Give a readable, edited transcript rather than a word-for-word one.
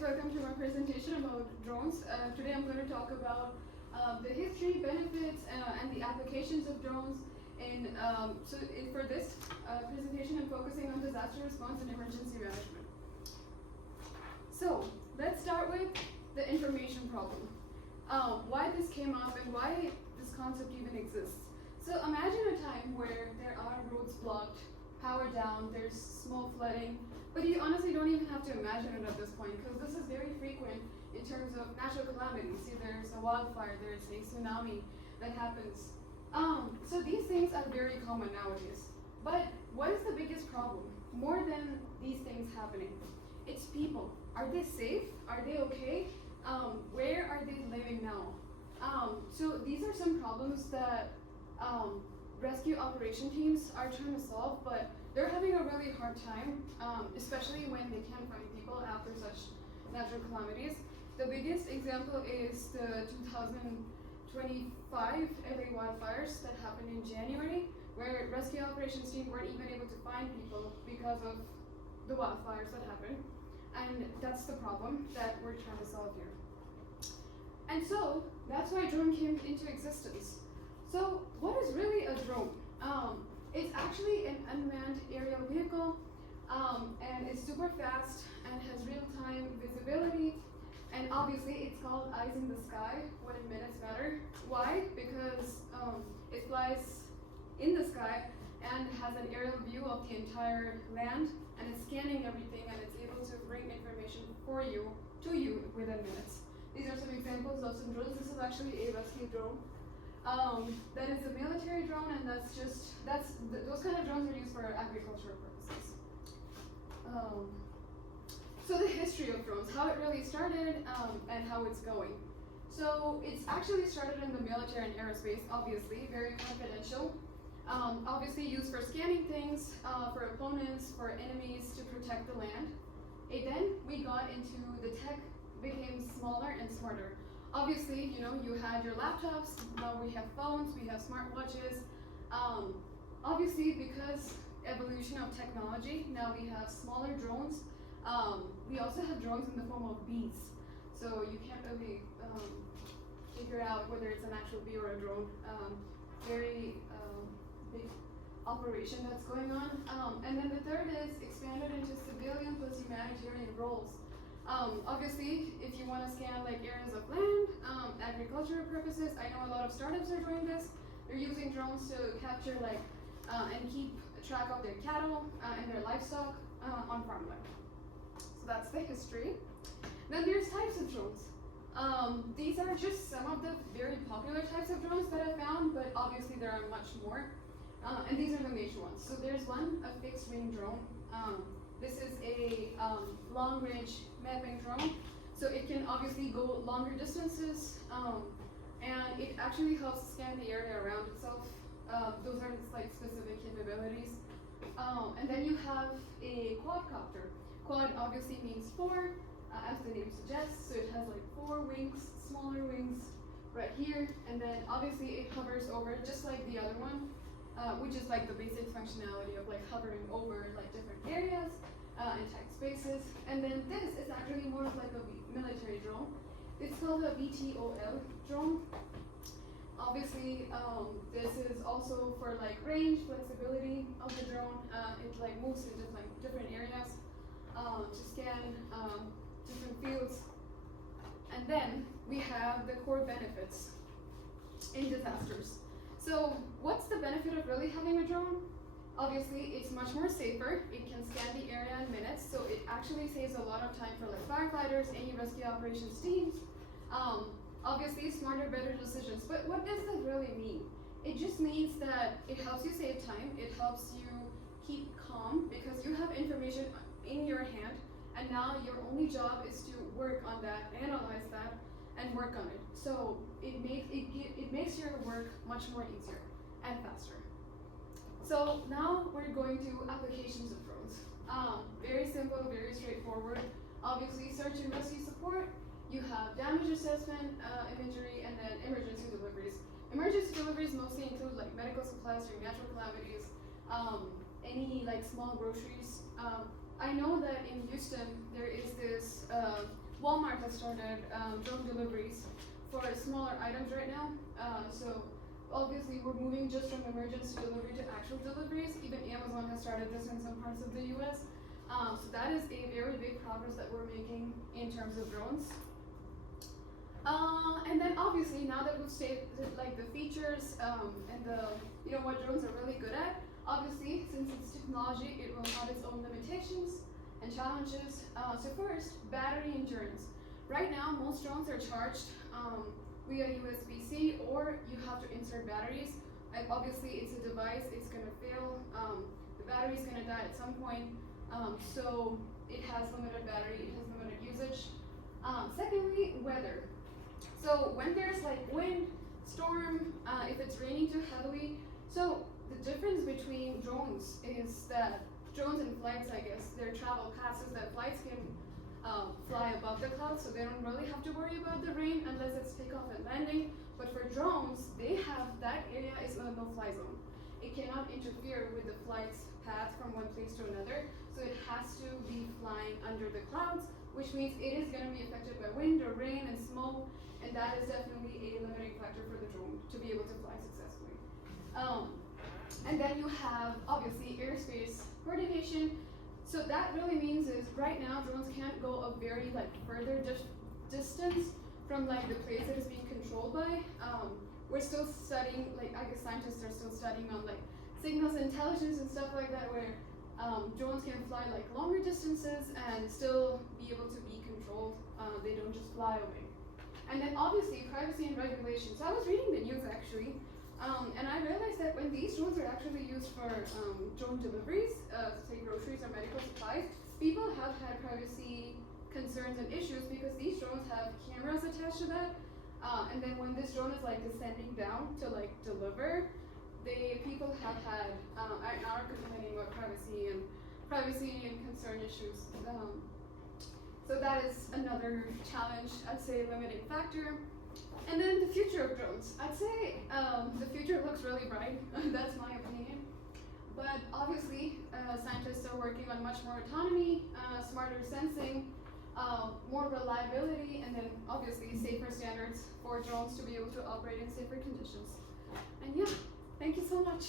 welcome to my presentation about drones. Today I'm going to talk about the history, benefits, and the applications of drones. For this presentation, I'm focusing on disaster response and emergency management. So let's start with the information problem. Why this came up and why this concept even exists. So imagine a time where there are roads blocked, power down, there's small flooding, but you honestly don't even have to imagine it at this point because this is very frequent in terms of natural calamities. See, there's a wildfire, there's a tsunami that happens. So these things are very common nowadays. But what is the biggest problem? More than these things happening, it's people. Are they safe? Are they okay? Where are they living now? So these are some problems that rescue operation teams are trying to solve, but they're having a really hard time, especially when they can't find people after such natural calamities. The biggest example is the 2025 LA wildfires that happened in January, where rescue operations team weren't even able to find people because of the wildfires that happened. And that's the problem that we're trying to solve here. And so that's why drone came into existence. So what is really a drone? It's actually an unmanned aerial vehicle, and it's super fast and has real-time visibility. And obviously, it's called eyes in the sky when minutes matter. Why? Because it flies in the sky and has an aerial view of the entire land, and it's scanning everything, and it's able to bring information to you within minutes. These are some examples of some drones. This is actually a rescue drone. That is a military drone, and those kind of drones are used for agricultural purposes. So the history of drones, how it really started, and how it's going. So it's actually started in the military and aerospace, obviously, very confidential. Obviously used for scanning things, for opponents, for enemies, to protect the land. And then we got into the tech, became smaller and smarter. Obviously, you had your laptops, now we have phones, we have smartwatches. Obviously, because evolution of technology, now we have smaller drones. We also have drones in the form of bees. So you can't really figure out whether it's an actual bee or a drone. Very big operation that's going on. And then the third is expanded into civilian plus humanitarian roles. Obviously, if you want to scan like areas of land, agricultural purposes, I know a lot of startups are doing this. They're using drones to capture and keep track of their cattle and their livestock on farmland. So that's the history. Then there's types of drones. These are just some of the very popular types of drones that I found, but obviously there are much more. And these are the major ones. So there's one, a fixed wing drone. This is a long-range mapping drone, so it can obviously go longer distances, and it actually helps scan the area around itself. Those are its specific capabilities. And then you have a quadcopter. Quad obviously means four, as the name suggests, so it has 4 wings, smaller wings right here, and then obviously it hovers over just like the other one, which is the basic functionality of hovering over different areas and tight spaces. And then this is actually more of a military drone. It's called a VTOL drone. Obviously, this is also for range, flexibility of the drone. It moves into different areas to scan different fields. And then we have the core benefits in disasters. So what's the benefit of really having a drone? Obviously, it's much more safer. It can scan the area in minutes, so it actually saves a lot of time for firefighters, any rescue operations teams. Obviously, smarter, better decisions. But what does that really mean? It just means that it helps you save time. It helps you keep calm because you have information in your hand, and now your only job is to work on that, analyze that, and work on it. So it makes your work much more easier and faster. So now we're going to applications of drones. Very simple, very straightforward. Obviously, search and rescue support. You have damage assessment, imagery, and then emergency deliveries. Emergency deliveries mostly include medical supplies during natural calamities, any small groceries. I know that in Houston there is this Walmart has started drone deliveries for smaller items right now. So obviously we're moving just from emergency delivery to actual deliveries. Even Amazon has started this in some parts of the US. So that is a very big progress that we're making in terms of drones. And then obviously now that we've stated like the features and the what drones are really good at, obviously since it's technology, it will have its own limitations and challenges. So first, battery endurance. Right now, most drones are charged via USB-C, or you have to insert batteries. And obviously, it's a device; it's gonna fail. The battery's gonna die at some point. So it has limited battery. It has limited usage. Secondly, weather. So when there's like wind, storm, if it's raining too heavily, so the difference between drones is that drones and flights, I guess, their travel passes that flights can fly above the clouds, so they don't really have to worry about the rain unless it's takeoff and landing. But for drones, they have that area is a no-fly zone. It cannot interfere with the flight's path from one place to another, so it has to be flying under the clouds, which means it is going to be affected by wind or rain and smoke, and that is definitely a limiting factor for the drone to be able to fly successfully. And then you have obviously airspace coordination. So that really means is right now drones can't go a very like further distance from like the place that is being controlled by. We're still studying, like I guess scientists are still studying on like signals intelligence and stuff like that, where drones can fly like longer distances and still be able to be controlled. They don't just fly away. And then obviously privacy and regulation. So I was reading the news actually, and I realized that when these drones are actually used for drone deliveries, say groceries or medical supplies, people have had privacy concerns and issues because these drones have cameras attached to that. And then when this drone is like descending down to like deliver, people have had are complaining about privacy and concern issues. So that is another challenge, I'd say, limiting factor. And then the future of drones. I'd say the future looks really bright. That's my opinion. But obviously, scientists are working on much more autonomy, smarter sensing, more reliability, and then obviously safer standards for drones to be able to operate in safer conditions. And yeah, thank you so much.